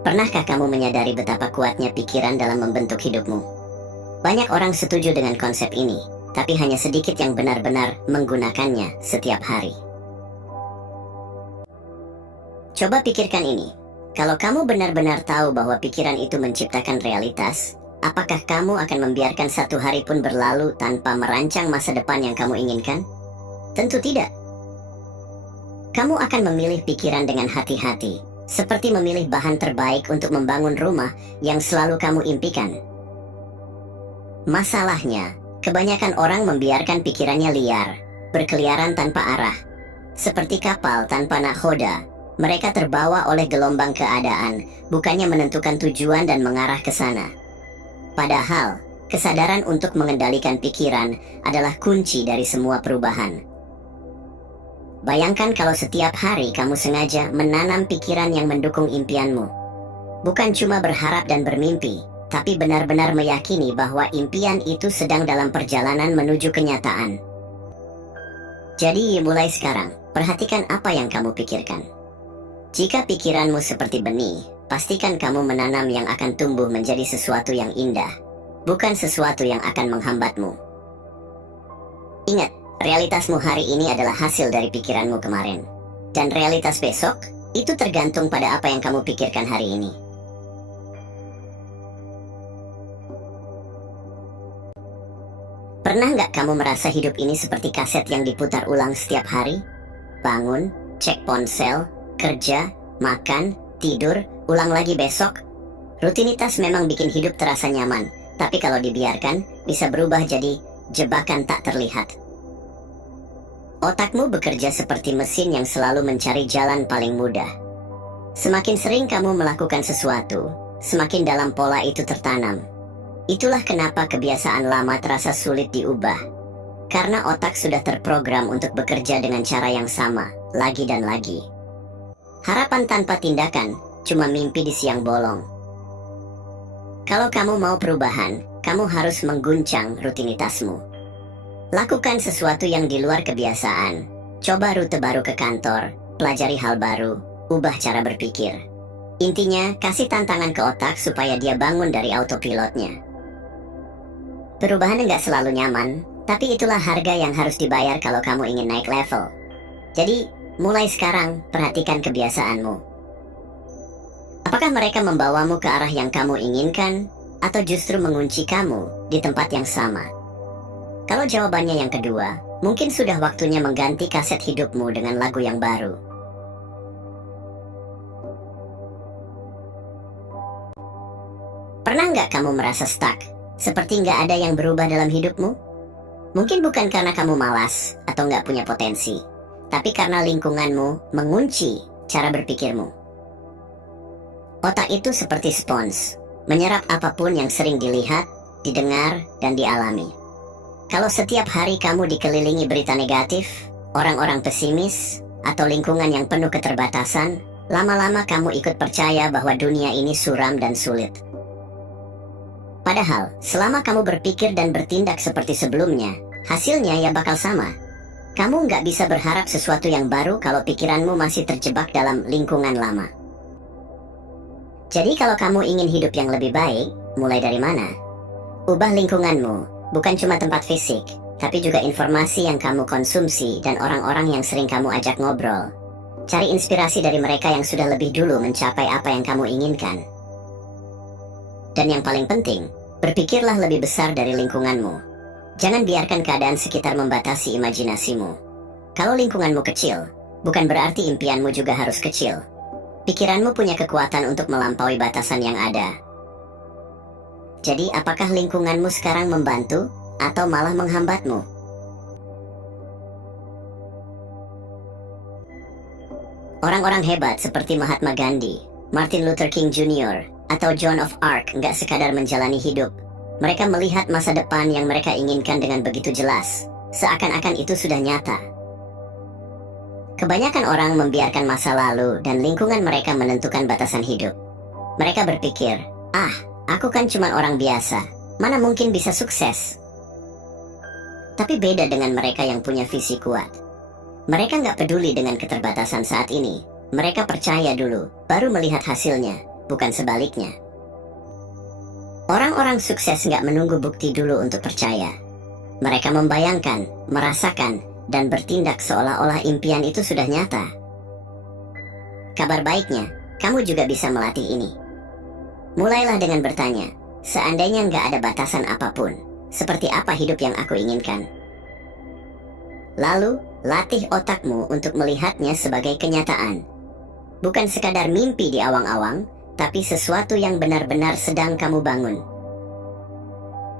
Pernahkah kamu menyadari betapa kuatnya pikiran dalam membentuk hidupmu? Banyak orang setuju dengan konsep ini, tapi hanya sedikit yang benar-benar menggunakannya setiap hari. Coba pikirkan ini. Kalau kamu benar-benar tahu bahwa pikiran itu menciptakan realitas, apakah kamu akan membiarkan satu hari pun berlalu tanpa merancang masa depan yang kamu inginkan? Tentu tidak. Kamu akan memilih pikiran dengan hati-hati, seperti memilih bahan terbaik untuk membangun rumah yang selalu kamu impikan. Masalahnya, kebanyakan orang membiarkan pikirannya liar, berkeliaran tanpa arah. Seperti kapal tanpa nakhoda, mereka terbawa oleh gelombang keadaan, bukannya menentukan tujuan dan mengarah ke sana. Padahal, kesadaran untuk mengendalikan pikiran adalah kunci dari semua perubahan. Bayangkan kalau setiap hari kamu sengaja menanam pikiran yang mendukung impianmu. Bukan cuma berharap dan bermimpi, tapi benar-benar meyakini bahwa impian itu sedang dalam perjalanan menuju kenyataan. Jadi mulai sekarang, perhatikan apa yang kamu pikirkan. Jika pikiranmu seperti benih, pastikan kamu menanam yang akan tumbuh menjadi sesuatu yang indah, bukan sesuatu yang akan menghambatmu. Ingat, realitasmu hari ini adalah hasil dari pikiranmu kemarin. Dan realitas besok, itu tergantung pada apa yang kamu pikirkan hari ini. Pernah nggak kamu merasa hidup ini seperti kaset yang diputar ulang setiap hari? Bangun, cek ponsel, kerja, makan, tidur, ulang lagi besok. Rutinitas memang bikin hidup terasa nyaman, tapi kalau dibiarkan, bisa berubah jadi jebakan tak terlihat. Otakmu bekerja seperti mesin yang selalu mencari jalan paling mudah. Semakin sering kamu melakukan sesuatu, semakin dalam pola itu tertanam. Itulah kenapa kebiasaan lama terasa sulit diubah. Karena otak sudah terprogram untuk bekerja dengan cara yang sama, lagi dan lagi. Harapan tanpa tindakan, cuma mimpi di siang bolong. Kalau kamu mau perubahan, kamu harus mengguncang rutinitasmu. Lakukan sesuatu yang di luar kebiasaan. Coba rute baru ke kantor, pelajari hal baru, ubah cara berpikir. Intinya, kasih tantangan ke otak supaya dia bangun dari autopilotnya. Perubahan nggak selalu nyaman, tapi itulah harga yang harus dibayar kalau kamu ingin naik level. Jadi, mulai sekarang, perhatikan kebiasaanmu. Apakah mereka membawamu ke arah yang kamu inginkan, atau justru mengunci kamu di tempat yang sama? Kalau jawabannya yang kedua, mungkin sudah waktunya mengganti kaset hidupmu dengan lagu yang baru. Pernah nggak kamu merasa stuck? Seperti nggak ada yang berubah dalam hidupmu? Mungkin bukan karena kamu malas atau nggak punya potensi, tapi karena lingkunganmu mengunci cara berpikirmu. Otak itu seperti spons, menyerap apapun yang sering dilihat, didengar, dan dialami. Kalau setiap hari kamu dikelilingi berita negatif, orang-orang pesimis, atau lingkungan yang penuh keterbatasan, lama-lama kamu ikut percaya bahwa dunia ini suram dan sulit. Padahal, selama kamu berpikir dan bertindak seperti sebelumnya, hasilnya ya bakal sama. Kamu nggak bisa berharap sesuatu yang baru kalau pikiranmu masih terjebak dalam lingkungan lama. Jadi kalau kamu ingin hidup yang lebih baik, mulai dari mana? Ubah lingkunganmu. Bukan cuma tempat fisik, tapi juga informasi yang kamu konsumsi dan orang-orang yang sering kamu ajak ngobrol. Cari inspirasi dari mereka yang sudah lebih dulu mencapai apa yang kamu inginkan. Dan yang paling penting, berpikirlah lebih besar dari lingkunganmu. Jangan biarkan keadaan sekitar membatasi imajinasimu. Kalau lingkunganmu kecil, bukan berarti impianmu juga harus kecil. Pikiranmu punya kekuatan untuk melampaui batasan yang ada. Jadi, apakah lingkunganmu sekarang membantu atau malah menghambatmu? Orang-orang hebat seperti Mahatma Gandhi, Martin Luther King Jr., atau Joan of Arc nggak sekadar menjalani hidup. Mereka melihat masa depan yang mereka inginkan dengan begitu jelas, seakan-akan itu sudah nyata. Kebanyakan orang membiarkan masa lalu dan lingkungan mereka menentukan batasan hidup. Mereka berpikir, aku kan cuma orang biasa, mana mungkin bisa sukses. Tapi beda dengan mereka yang punya visi kuat. Mereka nggak peduli dengan keterbatasan saat ini. Mereka percaya dulu, baru melihat hasilnya. bukan sebaliknya. Orang-orang sukses nggak menunggu bukti dulu untuk percaya. Mereka membayangkan, merasakan, dan bertindak seolah-olah impian itu sudah nyata. Kabar baiknya, kamu juga bisa melatih ini. Mulailah dengan bertanya, seandainya nggak ada batasan apapun, seperti apa hidup yang aku inginkan? Lalu, latih otakmu untuk melihatnya sebagai kenyataan. Bukan sekadar mimpi di awang-awang, tapi sesuatu yang benar-benar sedang kamu bangun.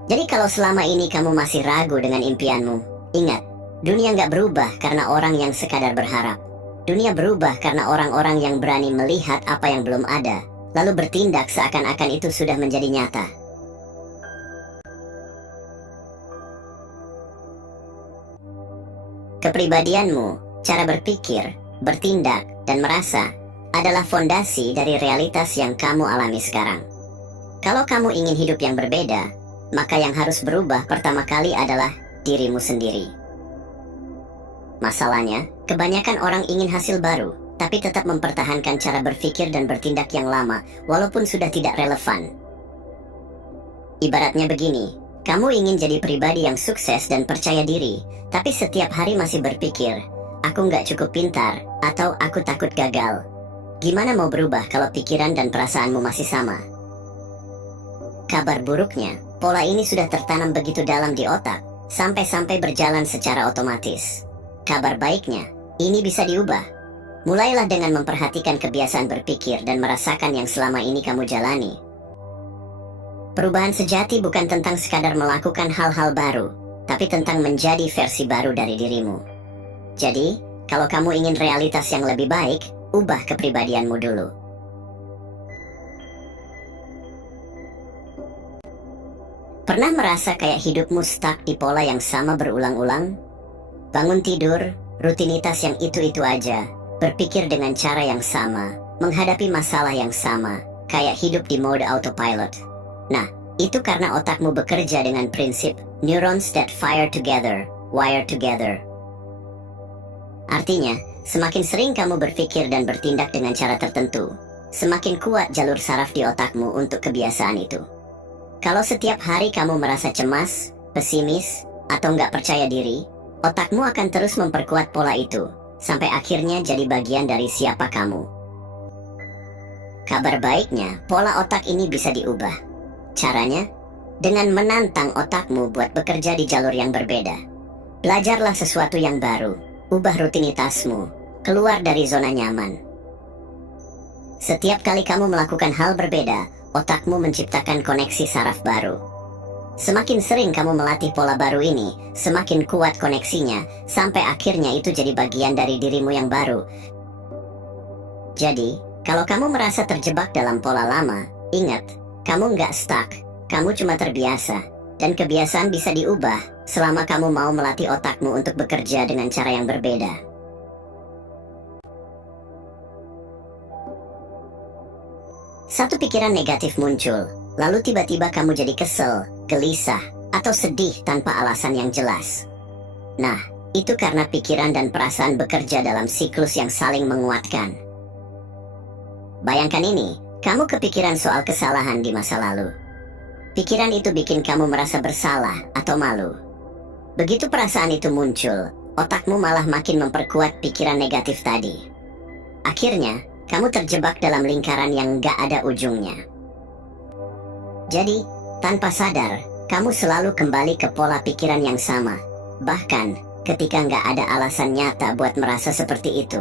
Jadi kalau selama ini kamu masih ragu dengan impianmu, ingat, dunia nggak berubah karena orang yang sekadar berharap. Dunia berubah karena orang-orang yang berani melihat apa yang belum ada, lalu bertindak seakan-akan itu sudah menjadi nyata. Kepribadianmu, cara berpikir, bertindak, dan merasa adalah fondasi dari realitas yang kamu alami sekarang. Kalau kamu ingin hidup yang berbeda, maka yang harus berubah pertama kali adalah dirimu sendiri. Masalahnya, kebanyakan orang ingin hasil baru, tapi tetap mempertahankan cara berpikir dan bertindak yang lama, walaupun sudah tidak relevan. Ibaratnya begini, kamu ingin jadi pribadi yang sukses dan percaya diri, tapi setiap hari masih berpikir, aku nggak cukup pintar, atau aku takut gagal. Gimana mau berubah kalau pikiran dan perasaanmu masih sama? Kabar buruknya, pola ini sudah tertanam begitu dalam di otak, sampai-sampai berjalan secara otomatis. Kabar baiknya, ini bisa diubah. Mulailah dengan memperhatikan kebiasaan berpikir dan merasakan yang selama ini kamu jalani. Perubahan sejati bukan tentang sekadar melakukan hal-hal baru, tapi tentang menjadi versi baru dari dirimu. Jadi, kalau kamu ingin realitas yang lebih baik, ubah kepribadianmu dulu. Pernah merasa kayak hidupmu stuck di pola yang sama berulang-ulang? Bangun tidur, rutinitas yang itu-itu aja, berpikir dengan cara yang sama, menghadapi masalah yang sama, kayak hidup di mode autopilot. Nah, itu karena otakmu bekerja dengan prinsip neurons that fire together, wire together. Artinya, semakin sering kamu berpikir dan bertindak dengan cara tertentu, semakin kuat jalur saraf di otakmu untuk kebiasaan itu. Kalau setiap hari kamu merasa cemas, pesimis, atau nggak percaya diri, otakmu akan terus memperkuat pola itu, sampai akhirnya jadi bagian dari siapa kamu. Kabar baiknya, pola otak ini bisa diubah. Caranya, dengan menantang otakmu buat bekerja di jalur yang berbeda. Belajarlah sesuatu yang baru, ubah rutinitasmu, keluar dari zona nyaman. Setiap kali kamu melakukan hal berbeda, otakmu menciptakan koneksi saraf baru. Semakin sering kamu melatih pola baru ini, semakin kuat koneksinya, sampai akhirnya itu jadi bagian dari dirimu yang baru. Jadi, kalau kamu merasa terjebak dalam pola lama, ingat, kamu nggak stuck, kamu cuma terbiasa. Dan kebiasaan bisa diubah, selama kamu mau melatih otakmu untuk bekerja dengan cara yang berbeda. Satu pikiran negatif muncul, lalu tiba-tiba kamu jadi kesel, gelisah, atau sedih tanpa alasan yang jelas. Nah, itu karena pikiran dan perasaan bekerja dalam siklus yang saling menguatkan. Bayangkan ini, kamu kepikiran soal kesalahan di masa lalu. Pikiran itu bikin kamu merasa bersalah atau malu. Begitu perasaan itu muncul, otakmu malah makin memperkuat pikiran negatif tadi. Akhirnya, kamu terjebak dalam lingkaran yang gak ada ujungnya. Jadi, tanpa sadar, kamu selalu kembali ke pola pikiran yang sama. Bahkan, ketika gak ada alasan nyata buat merasa seperti itu.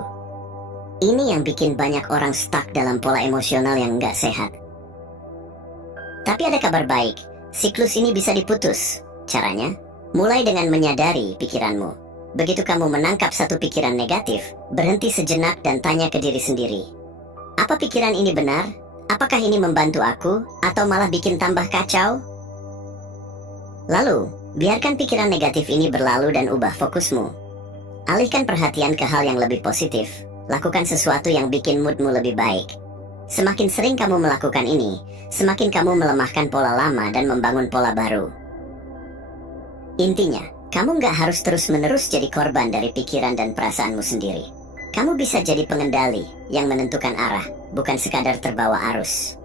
Ini yang bikin banyak orang stuck dalam pola emosional yang gak sehat. Tapi ada kabar baik, siklus ini bisa diputus. Caranya, mulai dengan menyadari pikiranmu. Begitu kamu menangkap satu pikiran negatif, berhenti sejenak dan tanya ke diri sendiri. Apa pikiran ini benar? Apakah ini membantu aku? Atau malah bikin tambah kacau? Lalu, biarkan pikiran negatif ini berlalu dan ubah fokusmu. Alihkan perhatian ke hal yang lebih positif. Lakukan sesuatu yang bikin moodmu lebih baik. Semakin sering kamu melakukan ini, semakin kamu melemahkan pola lama dan membangun pola baru. Intinya, kamu nggak harus terus-menerus jadi korban dari pikiran dan perasaanmu sendiri. Kamu bisa jadi pengendali yang menentukan arah, bukan sekadar terbawa arus.